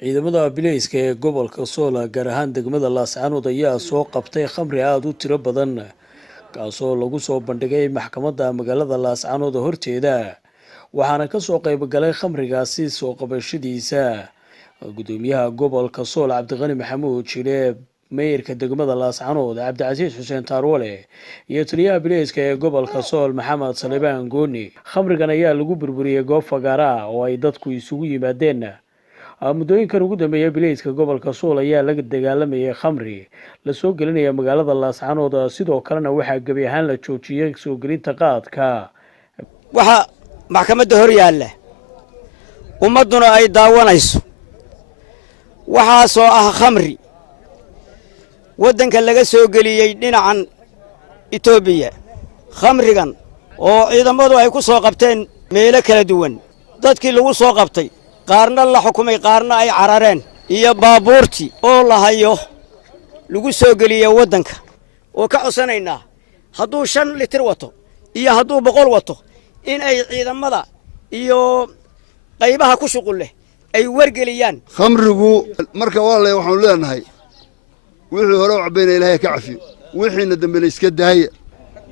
ciidamada bilayska ee gobolka Sool gaar ahaan degmada Laascaanood ayaa soo qabtay khamri aad u tiro badan kaasoo lagu soo bandhigay maxkamadda magaalada Laascaanood horteeda waxaana ka soo qayb galay khamrigaasi soo qabashadiisa gudoomiyaha gobolka Sool Cabdiqani Maxamuud Jile mayorka degmada Laascaanood Cabdicasiis Xuseen Taarwale iyo taliyaha bilayska ee gobolka Sool Maxamed Salebaan Gooni khamrigan ayaa lagu burburiyay goob fagaara oo ay dadku isugu yimaadeen muddooyinkan ugu dambeeyay bilayska gobolka Sool ayaa laga dagaalamayay khamri la soo gelinaya magaalada Laascaanood sidoo kalena waxa gabi ahaan la joojiyay soo gelinta qaadka waxa maxkamadda hor yaalla ummaduna ay daawanayso waxa soo ah khamri waddanka laga soo geliyay dhinacan Itoobiya khamrigan oo ciidamadu ay ku soo qabteen meelo kala duwan dadkii lagu soo qabtay qaarna la xukumay qaarna ay carareen iyo baabuurti oo la hayo lagu soo geliyay waddanka oo ka codsanayna hadduu 5 litir wato iyo hadduu 100 wato in ay ciidamada iyo qaybaha ku shuqul leh ay wargeliyaan khamrigu marka walaal waxaan leenahay wixii hore u cabeynay Ilaahay ka cafiyo wixiina dambeena iska daaya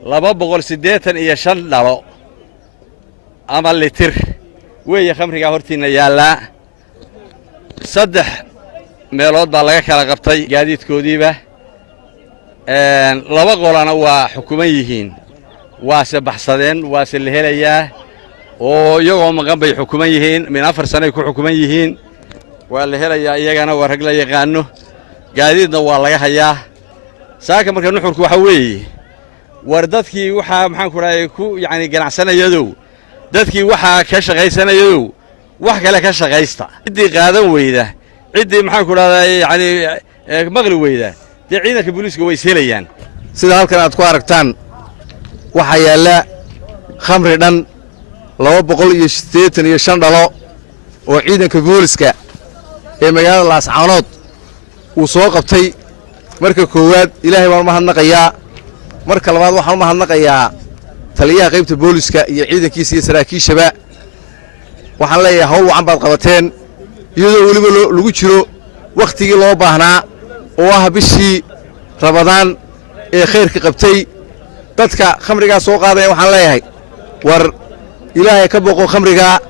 285 dhalo ama litir weeye khamriga hortiina yaala 3 meelood baa laga kala qabtay gaadiidkoodiiba 2 qolana waa xukuman yihiin waa sabaxsadeen waa la helayaa oo iyagoo maqan bay xukuman yihiin min 4 sano ay ku xukuman yihiin waa la helayaa iyagana waa rag la yaqaano gaadiidna waa laga hayaa saaka marka nuxurku waxa weeye war dadkii waxa maxaan ku raayay ku yaani ganacsanayado dadkii waxa ka shaqaysanayado wax kale ka shaqaysta cidii qaadan weyda cidii maxaan ku raayay yaani maqli weyda ciidanka booliiska way helayaan sida halkan aad ku aragtaan waxa yaala khamri dhan 285 dhalo oo ciidanka booliiska ee magaalada Laascaanood uu soo qabtay marka koowaad Ilaahay baan mahadnaqayaa marka labaad waxaan mahadnaqayaa taliyaha qaybta booliiska iyo ciidankiisa iyo saraakiishaba waxaan leeyahay hawl wacan baad qabateen iyadoo waliba lagu jiro waqtigii loo baahnaa oo ah bishii Ramadaan ee khayrka qabtay dadka khamriga soo qaaday waxaan leeyahay war Ilaahay ka boqo khamriga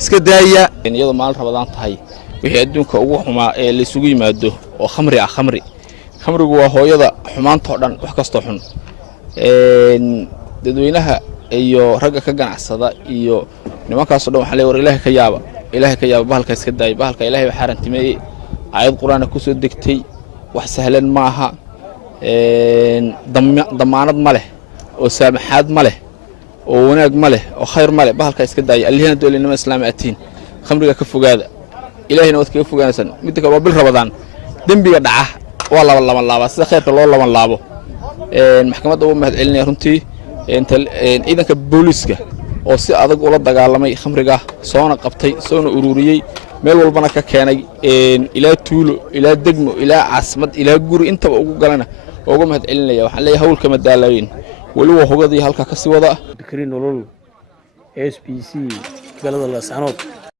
iska daaya iyadoo maal Ramadaan tahay wixii adduunka ugu xumaa ee la isugu yimaado oo khamri ah khamrigu waa hooyada xumaanta oo dhan wax kasta xun dadweynaha iyo ragga ka ganacsada iyo nimankaas oo dhan waxa leeyahay war Ilaahay ka yaaba bahalka iska daay bahalka Ilaahay waxa xarantimay aayad quraana ku soo degtay wax sahlan ma aha damaanad ma leh oo saamaxaad ma leh oo wanaag ma leh oo khayr ma leh bahalka iska daay Allahna doolinimo islaamaatiin khamriga ka fogaada Ilaahayna wad kaga fogaanaysan mid kale waa bil Ramadaan dambiga dhaca waa laba laaba sida khayrka loo laba laabo maxkamadda uu mahad celinay runtii ciidanka booliiska oo si adag ula dagaalamay khamriga soona qabtay soona ururiyay meel walbana ka keenay ilaa tuulo ilaa degmo ilaa caasimad ilaa guri intaba ugu galana ugu mahad celinaya waxaan leeyahay hawlka madaalooyin wali waa hogadii halka ka sii wada Fikri nolol SPC galada Laascaanood